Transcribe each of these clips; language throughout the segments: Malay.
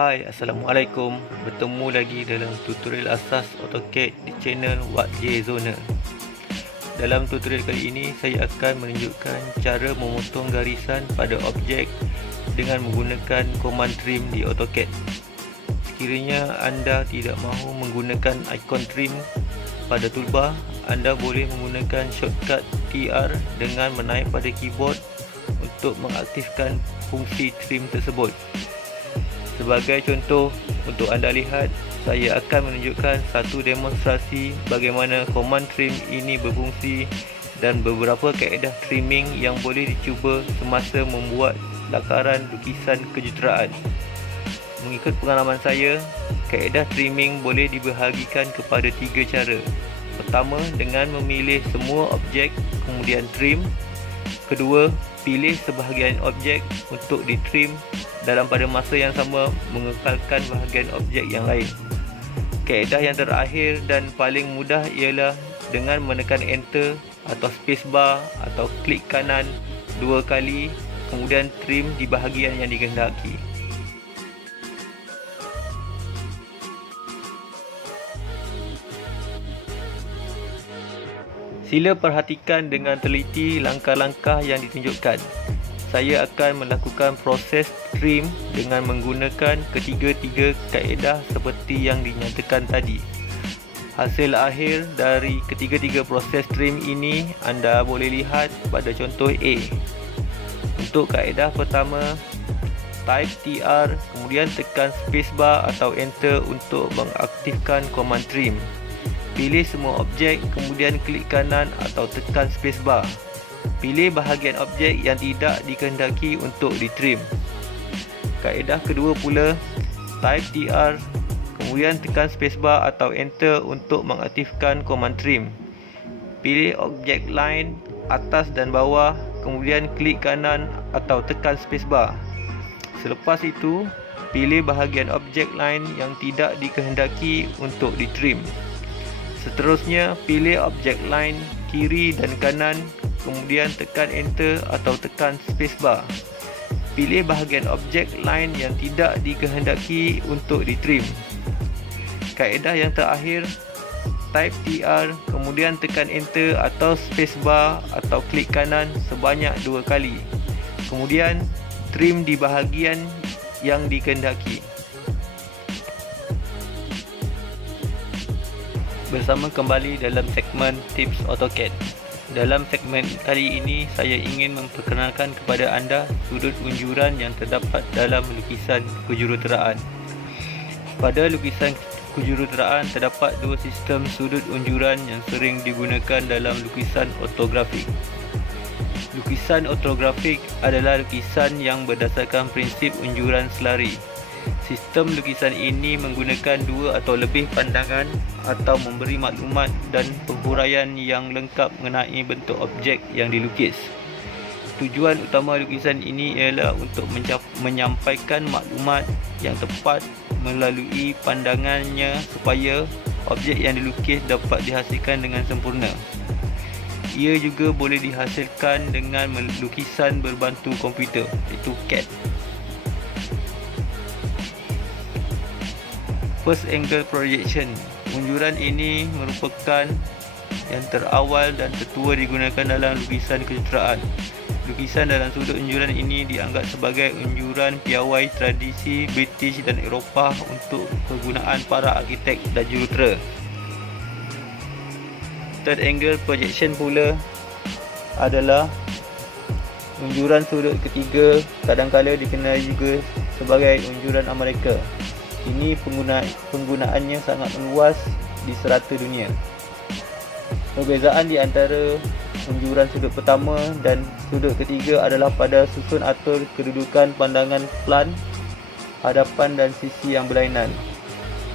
Hai, Assalamualaikum. Bertemu lagi dalam tutorial asas AutoCAD di channel WhatJZona. Dalam tutorial kali ini, saya akan menunjukkan cara memotong garisan pada objek dengan menggunakan command trim di AutoCAD. Sekiranya anda tidak mahu menggunakan ikon trim pada toolbar, anda boleh menggunakan shortcut TR dengan menaik pada keyboard untuk mengaktifkan fungsi trim tersebut. Sebagai contoh, untuk anda lihat, saya akan menunjukkan satu demonstrasi bagaimana command trim ini berfungsi dan beberapa kaedah trimming yang boleh dicuba semasa membuat lakaran lukisan kejuruteraan. Mengikut pengalaman saya, kaedah trimming boleh dibahagikan kepada 3 cara. Pertama, dengan memilih semua objek kemudian trim. Kedua, pilih sebahagian objek untuk ditrim dalam pada masa yang sama mengekalkan bahagian objek yang lain. Kaedah yang terakhir dan paling mudah ialah dengan menekan enter atau spacebar atau klik kanan 2 kali kemudian trim di bahagian yang dikehendaki. Sila perhatikan dengan teliti langkah-langkah yang ditunjukkan. Saya akan melakukan proses trim dengan menggunakan ketiga-tiga kaedah seperti yang dinyatakan tadi. Hasil akhir dari ketiga-tiga proses trim ini anda boleh lihat pada contoh A. Untuk kaedah pertama, type TR kemudian tekan spacebar atau enter untuk mengaktifkan command trim. Pilih semua objek kemudian klik kanan atau tekan spacebar. Pilih bahagian objek yang tidak dikehendaki untuk ditrim. Kaedah kedua pula, type TR kemudian tekan spacebar atau enter untuk mengaktifkan command trim. Pilih objek line atas dan bawah kemudian klik kanan atau tekan spacebar. Selepas itu, pilih bahagian objek line yang tidak dikehendaki untuk ditrim. Seterusnya, pilih objek line kiri dan kanan kemudian tekan enter atau tekan spacebar. Pilih bahagian objek line yang tidak dikehendaki untuk ditrim. Kaedah yang terakhir, type TR kemudian tekan enter atau spacebar atau klik kanan sebanyak 2 kali. Kemudian trim di bahagian yang dikehendaki. Bersama kembali dalam segmen Tips AutoCAD. Dalam segmen kali ini, saya ingin memperkenalkan kepada anda sudut unjuran yang terdapat dalam lukisan kejuruteraan. Pada lukisan kejuruteraan, terdapat 2 sistem sudut unjuran yang sering digunakan dalam lukisan ortografik. Lukisan ortografik adalah lukisan yang berdasarkan prinsip unjuran selari. Sistem lukisan ini menggunakan 2 atau lebih pandangan atau memberi maklumat dan penghuraian yang lengkap mengenai bentuk objek yang dilukis. Tujuan utama lukisan ini ialah untuk menyampaikan maklumat yang tepat melalui pandangannya supaya objek yang dilukis dapat dihasilkan dengan sempurna. Ia juga boleh dihasilkan dengan lukisan berbantu komputer, iaitu CAD. First angle projection. Unjuran ini merupakan yang terawal dan tertua digunakan dalam lukisan kejuruteraan. Lukisan dalam sudut unjuran ini dianggap sebagai unjuran piawai tradisi British dan Eropah untuk kegunaan para arkitek dan jurutera. Third angle projection pula adalah unjuran sudut ketiga, kadang-kadang dikenali juga sebagai unjuran Amerika. Ini penggunaannya sangat luas di serata dunia. Perbezaan di antara unjuran sudut pertama dan sudut ketiga adalah pada susun atur kedudukan pandangan plan, hadapan dan sisi yang berlainan.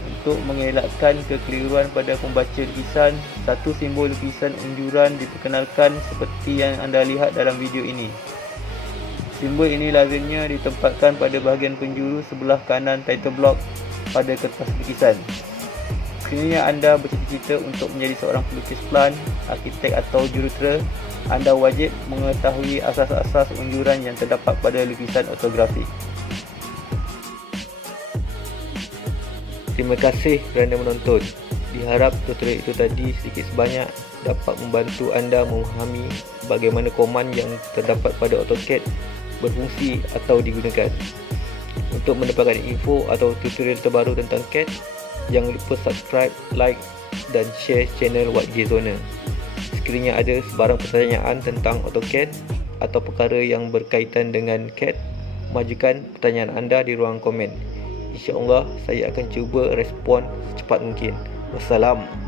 Untuk mengelakkan kekeliruan pada pembaca lukisan, satu simbol lukisan unjuran diperkenalkan seperti yang anda lihat dalam video ini. Simbol ini lazimnya ditempatkan pada bahagian penjuru sebelah kanan title block pada kertas lukisan. Sekiranya anda bercita-cita untuk menjadi seorang pelukis plan, arkitek atau jurutera, anda wajib mengetahui asas-asas unjuran yang terdapat pada lukisan ortografik. Terima kasih kerana menonton. Diharap tutorial itu tadi sedikit sebanyak dapat membantu anda memahami bagaimana koman yang terdapat pada AutoCAD berfungsi atau digunakan. Untuk mendapatkan info atau tutorial terbaru tentang CAD, jangan lupa subscribe, like dan share channel YJ Zona. Sekiranya ada sebarang pertanyaan tentang AutoCAD atau perkara yang berkaitan dengan CAD, majukan pertanyaan anda di ruang komen. InsyaAllah saya akan cuba respon secepat mungkin. Wassalam.